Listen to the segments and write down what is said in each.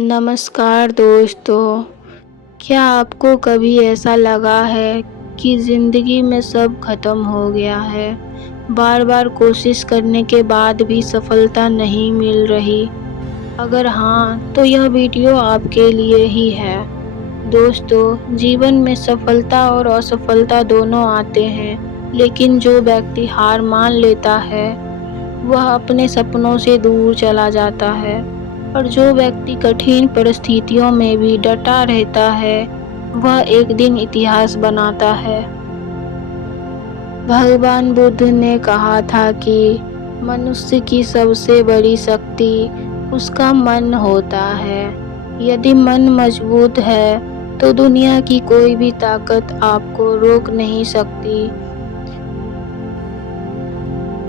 नमस्कार दोस्तों, क्या आपको कभी ऐसा लगा है कि ज़िंदगी में सब खत्म हो गया है? बार-बार कोशिश करने के बाद भी सफलता नहीं मिल रही? अगर हाँ, तो यह वीडियो आपके लिए ही है। दोस्तों, जीवन में सफलता और असफलता दोनों आते हैं, लेकिन जो व्यक्ति हार मान लेता है, वह अपने सपनों से दूर चला जाता है। और जो व्यक्ति कठिन परिस्थितियों में भी डटा रहता है, वह एक दिन इतिहास बनाता है। भगवान बुद्ध ने कहा था कि मनुष्य की सबसे बड़ी शक्ति उसका मन होता है। यदि मन मजबूत है, तो दुनिया की कोई भी ताकत आपको रोक नहीं सकती।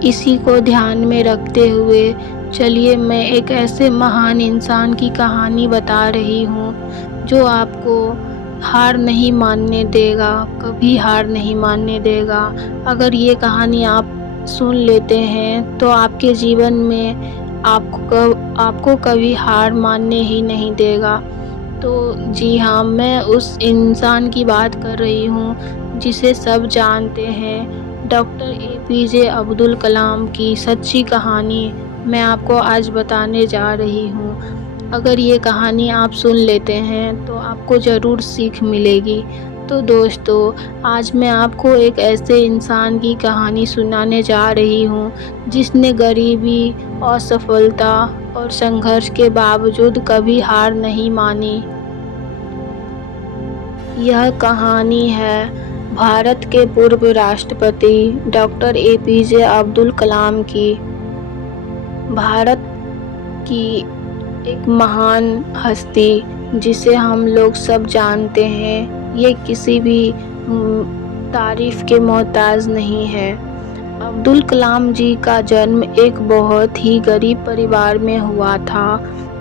इसी को ध्यान में रखते हुए चलिए मैं एक ऐसे महान इंसान की कहानी बता रही हूँ जो आपको हार नहीं मानने देगा, कभी हार नहीं मानने देगा। अगर ये कहानी आप सुन लेते हैं तो आपके जीवन में आपको कभी हार मानने ही नहीं देगा। तो जी हाँ, मैं उस इंसान की बात कर रही हूँ जिसे सब जानते हैं, डॉक्टर एपीजे अब्दुल कलाम की सच्ची कहानी मैं आपको आज बताने जा रही हूँ। अगर ये कहानी आप सुन लेते हैं तो आपको ज़रूर सीख मिलेगी। तो दोस्तों, आज मैं आपको एक ऐसे इंसान की कहानी सुनाने जा रही हूँ जिसने गरीबी, असफलता और संघर्ष के बावजूद कभी हार नहीं मानी। यह कहानी है भारत के पूर्व राष्ट्रपति डॉक्टर एपीजे अब्दुल कलाम की। भारत की एक महान हस्ती जिसे हम लोग सब जानते हैं, ये किसी भी तारीफ के मोहताज नहीं है। अब्दुल कलाम जी का जन्म एक बहुत ही गरीब परिवार में हुआ था।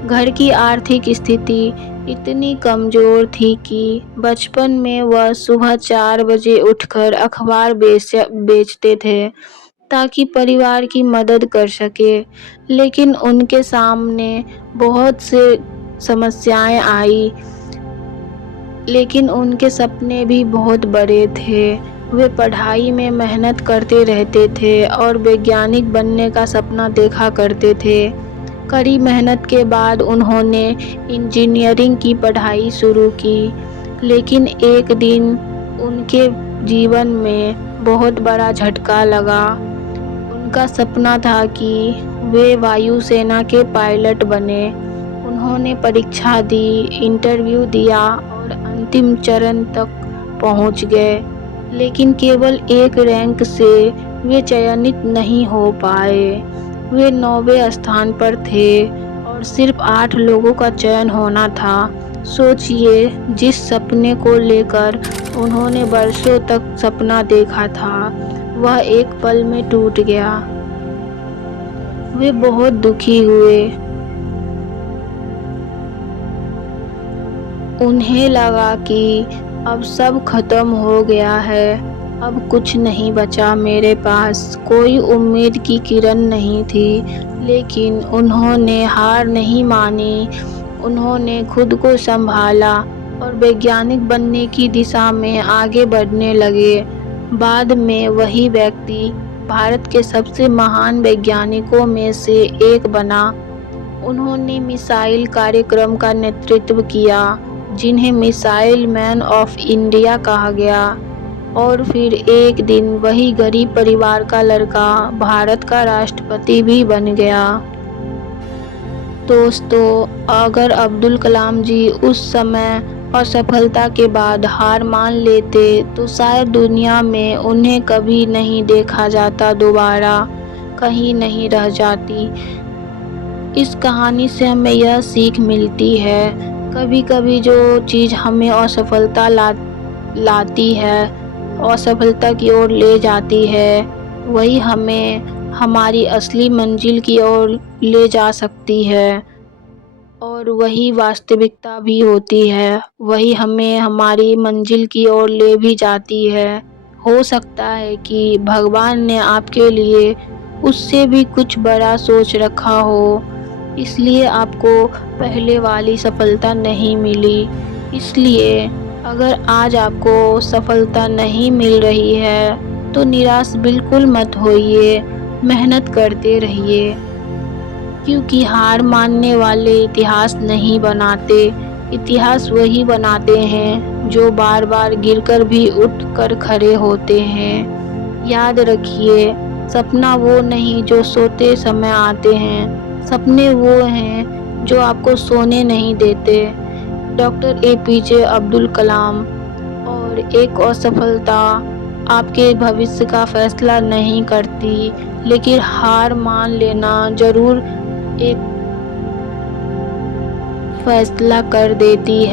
घर की आर्थिक स्थिति इतनी कमज़ोर थी कि बचपन में वह सुबह 4 बजे उठकर अखबार बेचते थे ताकि परिवार की मदद कर सके। लेकिन उनके सामने बहुत से समस्याएं आई, लेकिन उनके सपने भी बहुत बड़े थे। वे पढ़ाई में मेहनत करते रहते थे और वैज्ञानिक बनने का सपना देखा करते थे। कड़ी मेहनत के बाद उन्होंने इंजीनियरिंग की पढ़ाई शुरू की, लेकिन एक दिन उनके जीवन में बहुत बड़ा झटका लगा। उनका सपना था कि वे वायुसेना के पायलट बने। उन्होंने परीक्षा दी, इंटरव्यू दिया और अंतिम चरण तक पहुंच गए, लेकिन केवल एक रैंक से वे चयनित नहीं हो पाए। वे 9वें स्थान पर थे और सिर्फ 8 लोगों का चयन होना था। सोचिए, जिस सपने को लेकर उन्होंने वर्षों तक सपना देखा था, वह एक पल में टूट गया। वे बहुत दुखी हुए। उन्हें लगा कि अब सब खत्म हो गया है, अब कुछ नहीं बचा मेरे पास, कोई उम्मीद की किरण नहीं थी। लेकिन उन्होंने हार नहीं मानी। उन्होंने खुद को संभाला और वैज्ञानिक बनने की दिशा में आगे बढ़ने लगे। बाद में वही व्यक्ति भारत के सबसे महान वैज्ञानिकों में से एक बना। उन्होंने मिसाइल कार्यक्रम का नेतृत्व किया, जिन्हें मिसाइल मैन ऑफ इंडिया कहा गया। और फिर एक दिन वही गरीब परिवार का लड़का भारत का राष्ट्रपति भी बन गया। दोस्तों, अगर अब्दुल कलाम जी उस समय असफलता के बाद हार मान लेते तो शायद दुनिया में उन्हें कभी नहीं देखा जाता, दोबारा कहीं नहीं रह जाती। इस कहानी से हमें यह सीख मिलती है, कभी कभी जो चीज़ हमें असफलता लाती है, असफलता की ओर ले जाती है, वही हमें हमारी असली मंजिल की ओर ले जा सकती है। और वही वास्तविकता भी होती है, वही हमें हमारी मंजिल की ओर ले भी जाती है। हो सकता है कि भगवान ने आपके लिए उससे भी कुछ बड़ा सोच रखा हो, इसलिए आपको पहले वाली सफलता नहीं मिली। इसलिए अगर आज आपको सफलता नहीं मिल रही है तो निराश बिल्कुल मत होइए, मेहनत करते रहिए। क्योंकि हार मानने वाले इतिहास नहीं बनाते, इतिहास वही बनाते हैं जो बार-बार गिरकर भी उठकर खड़े होते हैं। याद रखिए, सपना वो नहीं जो सोते समय आते हैं, सपने वो हैं जो आपको सोने नहीं देते। Doctor APJ Abdul Kalam. और एक असफलता आपके भविष्य का फैसला नहीं करती, लेकिन हार मान लेना ज़रूर एक फैसला कर देती है।